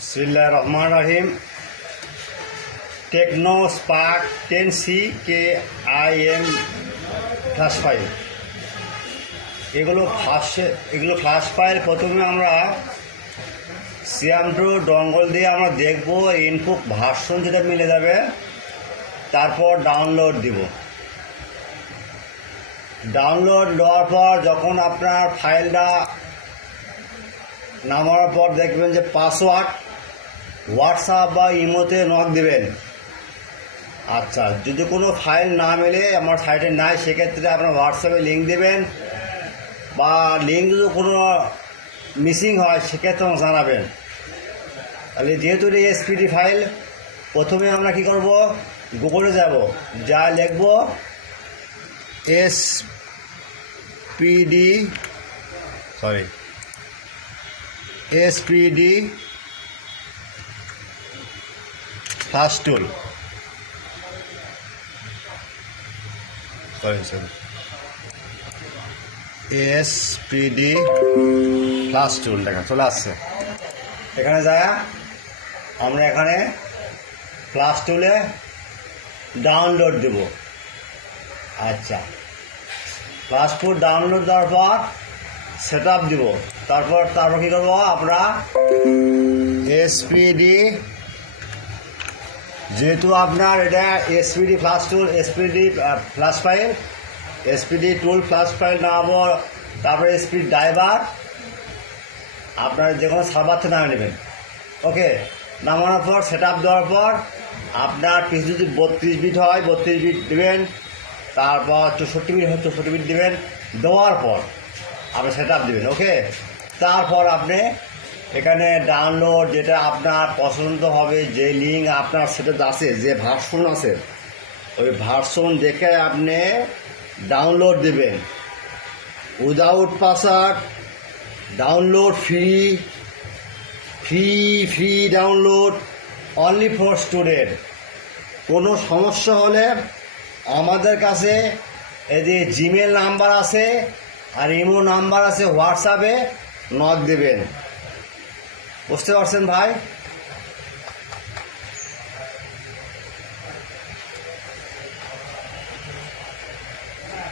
बिस्मिल्लाहिर रहमानिर रहीम। Tecno spark 10C KIM flash file, এগুলো ফ্ল্যাশ ফাইল। প্রথমে আমরা সিএম2 ডঙ্গল দিয়ে আমরা দেখব ইনপুট ভার্সন যেটা মিলে যাবে, তারপর ডাউনলোড দিব। ডাউনলোড দেওয়ার পর যখন আপনার ফাইলটা নামার পর দেখবেন যে পাসওয়ার্ড হোয়াটসঅ্যাপ বা ইমোতে নক দেবেন। আচ্ছা, যদি কোনো ফাইল না মেলে, আমার সাইটে নাই, সেক্ষেত্রে আপনার হোয়াটসঅ্যাপে লিঙ্ক দেবেন, বা লিঙ্ক যদি কোনো মিসিং হয় সেক্ষেত্রে জানাবেন। তাহলে যেহেতু এটা এসপিডি ফাইল, প্রথমে আমরা কি করব, গুগলে যাব, যা লিখব এসপিডি ফ্ল্যাশ টুল, এসপিডি ফ্ল্যাশ টুল দেখা চলে আসছে। এখানে যায় আমরা এখানে ফ্ল্যাশ টুলে ডাউনলোড দেব। আচ্ছা, ফ্ল্যাশ টুল ডাউনলোড দেওয়ার পর সেট আপ দিব। তারপর কী করবো, আমরা এসপিডি, যেহেতু আপনার এটা এসপিডি ফ্ল্যাশ টুল, এসপিডি ফ্ল্যাশ ফাইল, এসপিডি টুল ফ্ল্যাশ ফাইল নামাবো। তারপরে এসপিডি ড্রাইভার আপনার যে কোনো সার্ভার থেকে নামিয়ে নেবেন। ওকে, নামানোর পর সেট আপ দেওয়ার পর আপনার পিস যদি 32 বিট হয় 32 বিট দেবেন, তারপর 64 বিট হয় 64 বিট দেবেন। দেওয়ার পর আপনি সেট আপ দেবেন। ওকে, তারপর আপনি এখানে ডাউনলোড যেটা আপনার পছন্দ হবে, যে লিঙ্ক আপনার সেটা আছে, যে ভার্সন আছে, ওই ভার্সন দেখে আপনি ডাউনলোড দেবেন। Without password download, free download, only for student. কোনো সমস্যা হলে আমাদের কাছে এই যে জিমেল নাম্বার আছে আর ইমো নাম্বার আছে, হোয়াটসঅ্যাপে নক দেবেন। বুঝতে পারছেন ভাই?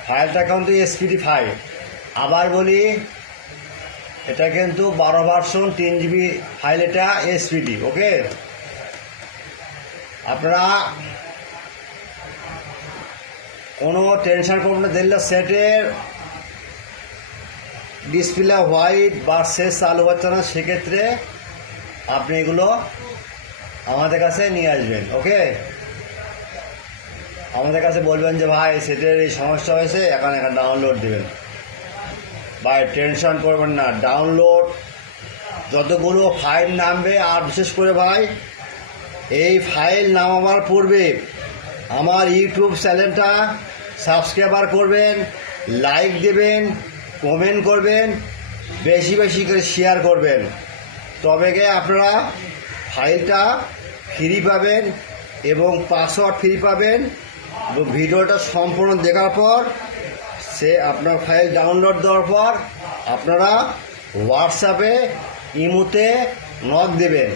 ফাইলটা কিন্তু এসপিডি ফাইল, আবার বলি, এটা কিন্তু 12 ভার্সন 3 GB ফাইল, এটা এসপিডি। ওকে, আপনারা কোনো টেনশন করবেন না। দিলে সেটের ডিসপ্লে হোয়াইট বা শেষ চালু হচ্ছে না, সেক্ষেত্রে আপনি এগুলো আমাদের কাছে নিয়ে আসবেন। ওকে, আমাদের কাছে বলবেন যে ভাই সেটের এই সমস্যা হয়েছে, এখানে ডাউনলোড দেবেন। ভাই টেনশন করবেন না, ডাউনলোড যতগুলো ফাইল নামবে, আর বিশেষ করে ভাই এই ফাইল নামাবার পূর্বে আমার ইউটিউব চ্যানেলটা সাবস্ক্রাইবার করবেন, লাইক দেবেন, কমেন্ট করবেন, বেশি বেশি করে শেয়ার করবেন। তবে গিয়ে আপনারা ফাইলটা ফ্রি পাবেন এবং পাসওয়ার্ড ফ্রি পাবেন। ভিডিওটা সম্পূর্ণ দেখার পর সে আপনার ফাইল ডাউনলোড দেওয়ার পর আপনারা হোয়াটসঅ্যাপে ইমোতে নক দেবেন।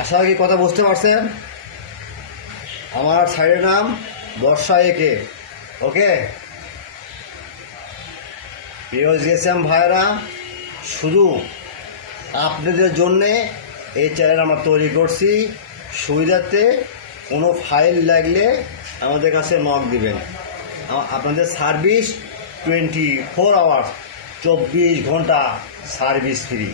আশা করি কথা বুঝতে পারছেন। আমার সাইটের নাম বর্ষা একে। ওকে, প্রিয় জিএসএম ভাইরা, শুধু আপনাদের জন্যে এই চ্যানেল আমরা তৈরি করছি। সুবিধার্থে কোনো ফাইল লাগলে আমাদের কাছে নক দিবেন। আপনাদের সার্ভিস 24 আওয়ার্স, 24 ঘন্টা সার্ভিস ফ্রি।